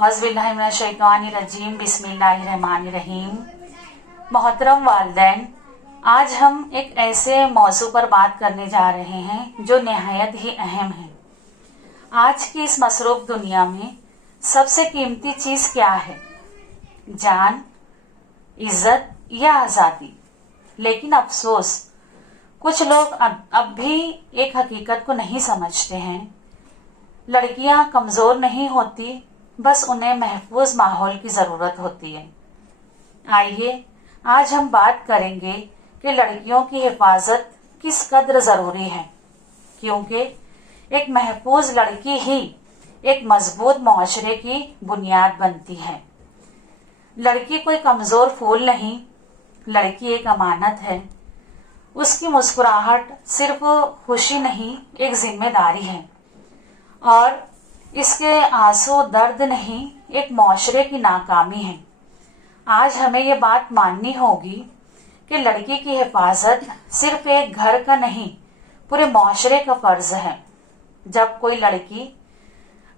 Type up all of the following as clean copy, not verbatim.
औज़ुबिल्लाहिमिनश्शैतानिर्रजीम बिस्मिल्लाहिर्रहमानिर्रहीम। मोहतरम वालिदैन, आज हम एक ऐसे मौजू पर बात करने जा रहे हैं जो निहायत ही अहम है। आज की इस मसरूफ दुनिया में सबसे कीमती चीज क्या है? जान, इज्जत या आज़ादी? लेकिन अफसोस, कुछ लोग अब भी एक हकीकत को नहीं समझते हैं। लड़कियां कमजोर नहीं होती, बस उन्हें महफूज माहौल की जरूरत होती है। आइए आज हम बात करेंगे कि लड़कियों की हिफाजत किस कदर जरूरी है, क्योंकि एक महफूज लड़की ही एक मजबूत मुआशरे की बुनियाद बनती है। लड़की कोई कमजोर फूल नहीं, लड़की एक अमानत है। उसकी मुस्कुराहट सिर्फ खुशी नहीं, एक जिम्मेदारी है, और इसके आंसू दर्द नहीं, एक मुआशरे की नाकामी है। आज हमें ये बात माननी होगी कि लड़की की हिफाजत सिर्फ एक घर का नहीं, पूरे मुआशरे का फर्ज है। जब कोई लड़की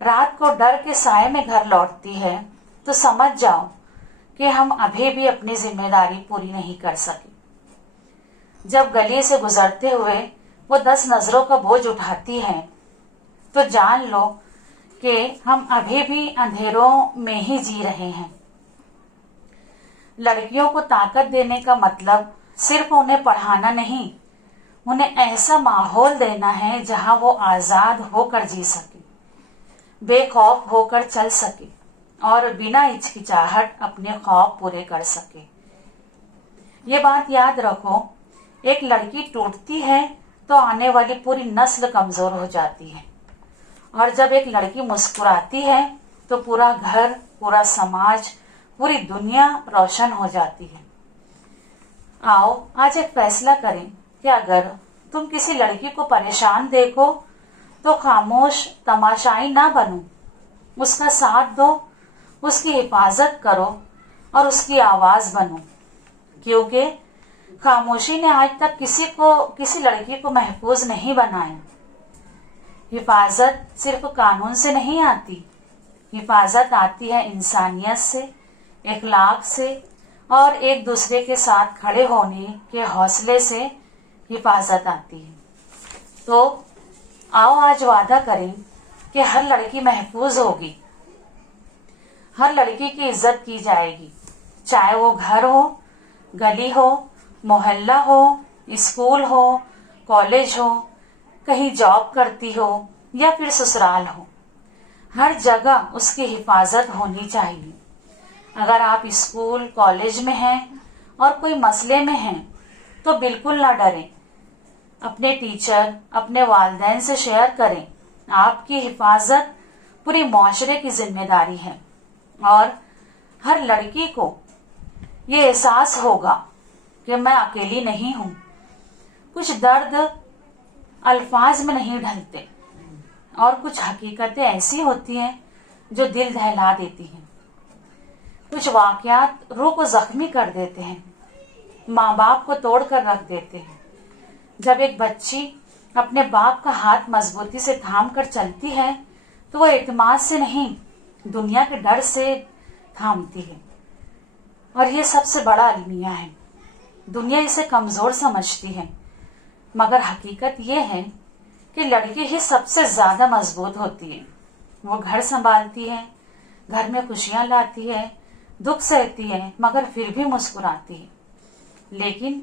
रात को डर के साए में घर लौटती है तो समझ जाओ कि हम अभी भी अपनी जिम्मेदारी पूरी नहीं कर सके। जब गली से गुजरते हुए वो 10 नजरों का बोझ उठाती है तो जान लो कि हम अभी भी अंधेरों में ही जी रहे हैं। लड़कियों को ताकत देने का मतलब सिर्फ उन्हें पढ़ाना नहीं, उन्हें ऐसा माहौल देना है जहां वो आजाद होकर जी सके, बेखौफ होकर चल सके और बिना हिचकिचाहट अपने ख्वाब पूरे कर सके। ये बात याद रखो, एक लड़की टूटती है तो आने वाली पूरी नस्ल कमजोर हो जाती है, और जब एक लड़की मुस्कुराती है तो पूरा घर, पूरा समाज, पूरी दुनिया रोशन हो जाती है। आओ आज एक फैसला करें कि अगर तुम किसी लड़की को परेशान देखो तो खामोश तमाशाई ना बनो, उसका साथ दो, उसकी हिफाजत करो और उसकी आवाज बनो, क्योंकि खामोशी ने आज तक किसी लड़की को महफूज नहीं बनाया। हिफाजत सिर्फ कानून से नहीं आती, हिफाजत आती है इंसानियत से, इखलाक से और एक दूसरे के साथ खड़े होने के हौसले से हिफाजत आती है। तो आओ आज वादा करें कि हर लड़की महफूज होगी, हर लड़की की इज्जत की जाएगी, चाहे वो घर हो, गली हो, मोहल्ला हो, स्कूल हो, कॉलेज हो, कहीं जॉब करती हो या फिर ससुराल हो। हर जगह उसकी हिफाजत होनी चाहिए। अगर आप स्कूल कॉलेज में हैं और कोई मसले में हैं तो बिल्कुल ना डरें, अपने टीचर, अपने वालिदैन से शेयर करें। आपकी हिफाजत पूरी मुआशरे की जिम्मेदारी है, और हर लड़की को ये एहसास होगा कि मैं अकेली नहीं हूं। कुछ दर्द अल्फाज में नहीं ढलते, और कुछ हकीकतें ऐसी होती हैं जो दिल दहला देती हैं। कुछ वाकयात रूह को जख्मी कर देते हैं, माँ बाप को तोड़ कर रख देते हैं। जब एक बच्ची अपने बाप का हाथ मजबूती से थाम कर चलती है तो वो एतमाद से नहीं, दुनिया के डर से थामती है, और ये सबसे बड़ा अलमिया है। दुनिया इसे कमजोर समझती है, मगर हकीकत ये है कि लड़की ही सबसे ज्यादा मजबूत होती है। वो घर संभालती है, घर में खुशियां लाती है, दुख सहती है, मगर फिर भी मुस्कुराती है। लेकिन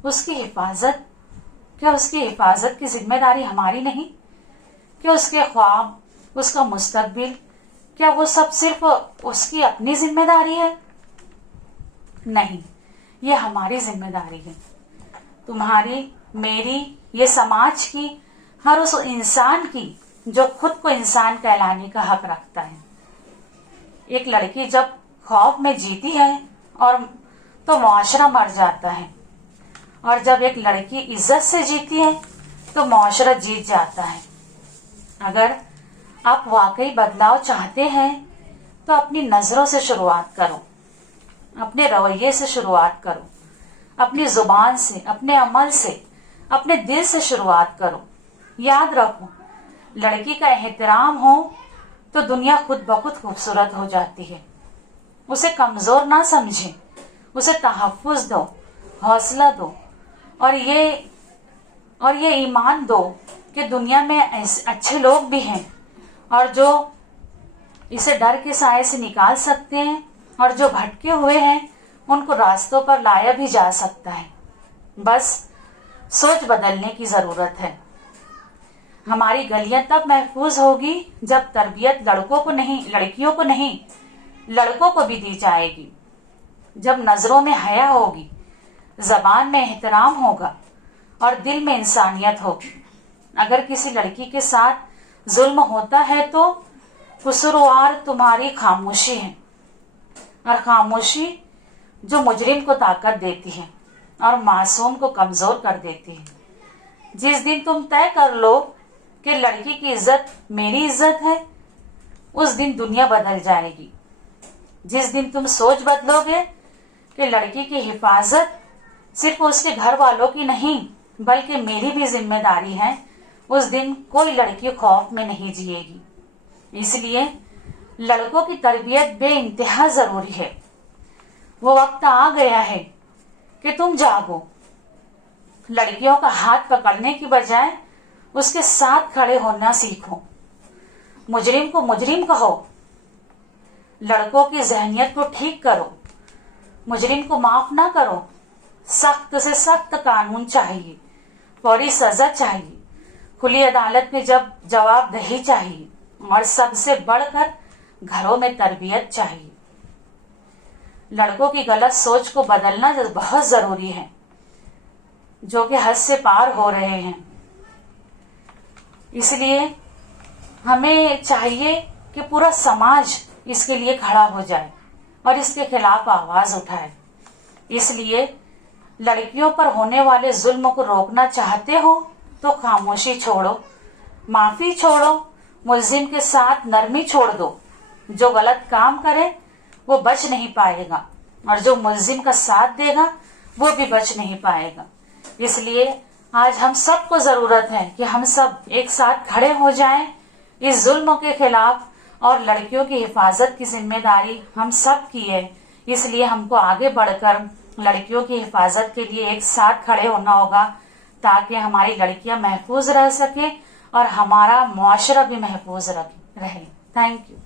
उसकी हिफाजत की जिम्मेदारी हमारी नहीं? क्या उसके ख्वाब, उसका मुस्तकबिल, क्या वो सब सिर्फ उसकी अपनी जिम्मेदारी है? नहीं, ये हमारी जिम्मेदारी है, तुम्हारी, मेरी, ये समाज की, हर उस इंसान की जो खुद को इंसान कहलाने का हक रखता है। एक लड़की जब खौफ में जीती है और तो मुआशरा मर जाता है, और जब एक लड़की इज्जत से जीती है तो मुआशरा जीत जाता है। अगर आप वाकई बदलाव चाहते हैं तो अपनी नजरों से शुरुआत करो, अपने रवैये से शुरुआत करो, अपनी जुबान से, अपने अमल से, अपने दिल से शुरुआत करो। याद रखो, लड़की का एहतराम हो तो दुनिया खुद बखुद खूबसूरत हो जाती है। उसे कमजोर ना समझें, उसे तहफ्फुज दो, हौसला दो और ये ईमान दो कि दुनिया में ऐसे अच्छे लोग भी हैं और जो इसे डर के साए से निकाल सकते हैं और जो भटके हुए हैं उनको रास्तों पर लाया भी जा सकता है। बस सोच बदलने की जरूरत है। हमारी गलियां तब महफूज होगी जब तरबियत लड़कियों को नहीं लड़कों को भी दी जाएगी, जब नजरों में हया होगी, जबान में एहतराम होगा और दिल में इंसानियत होगी। अगर किसी लड़की के साथ जुल्म होता है तो कसूरवार तुम्हारी खामोशी है, और खामोशी जो मुजरिम को ताकत देती है और मासूम को कमजोर कर देती है। जिस दिन तुम तय कर लो कि लड़की की इज्जत मेरी इज्जत है, उस दिन दुनिया बदल जाएगी। जिस दिन तुम सोच बदलोगे कि लड़की की हिफाजत सिर्फ उसके घर वालों की नहीं बल्कि मेरी भी जिम्मेदारी है, उस दिन कोई लड़की खौफ में नहीं जिएगी। इसलिए लड़कों की तरबियत बेइंतहा जरूरी है। वो वक्त आ गया है कि तुम जागो। लड़कियों का हाथ पकड़ने की बजाय उसके साथ खड़े होना सीखो। मुजरिम को मुजरिम कहो, लड़कों की जहनियत को ठीक करो, मुजरिम को माफ ना करो। सख्त से सख्त कानून चाहिए, फौरी सजा चाहिए, खुली अदालत में जब जवाबदेही चाहिए और सबसे बढ़कर घरों में तरबियत चाहिए। लड़कों की गलत सोच को बदलना बहुत जरूरी है, जो कि हद से पार हो रहे हैं। इसलिए हमें चाहिए कि पूरा समाज इसके लिए खड़ा हो जाए और इसके खिलाफ आवाज उठाए। इसलिए लड़कियों पर होने वाले जुल्म को रोकना चाहते हो तो खामोशी छोड़ो, माफी छोड़ो, मुल्जिम के साथ नरमी छोड़ दो। जो गलत काम करे वो बच नहीं पाएगा और जो मुल्जिम का साथ देगा वो भी बच नहीं पाएगा। इसलिए आज हम सबको जरूरत है कि हम सब एक साथ खड़े हो जाएं इस जुल्म के खिलाफ, और लड़कियों की हिफाजत की जिम्मेदारी हम सब की है। इसलिए हमको आगे बढ़कर लड़कियों की हिफाजत के लिए एक साथ खड़े होना होगा, ताकि हमारी लड़कियां महफूज रह सके और हमारा मुआशरा भी महफूज रहे। Thank you.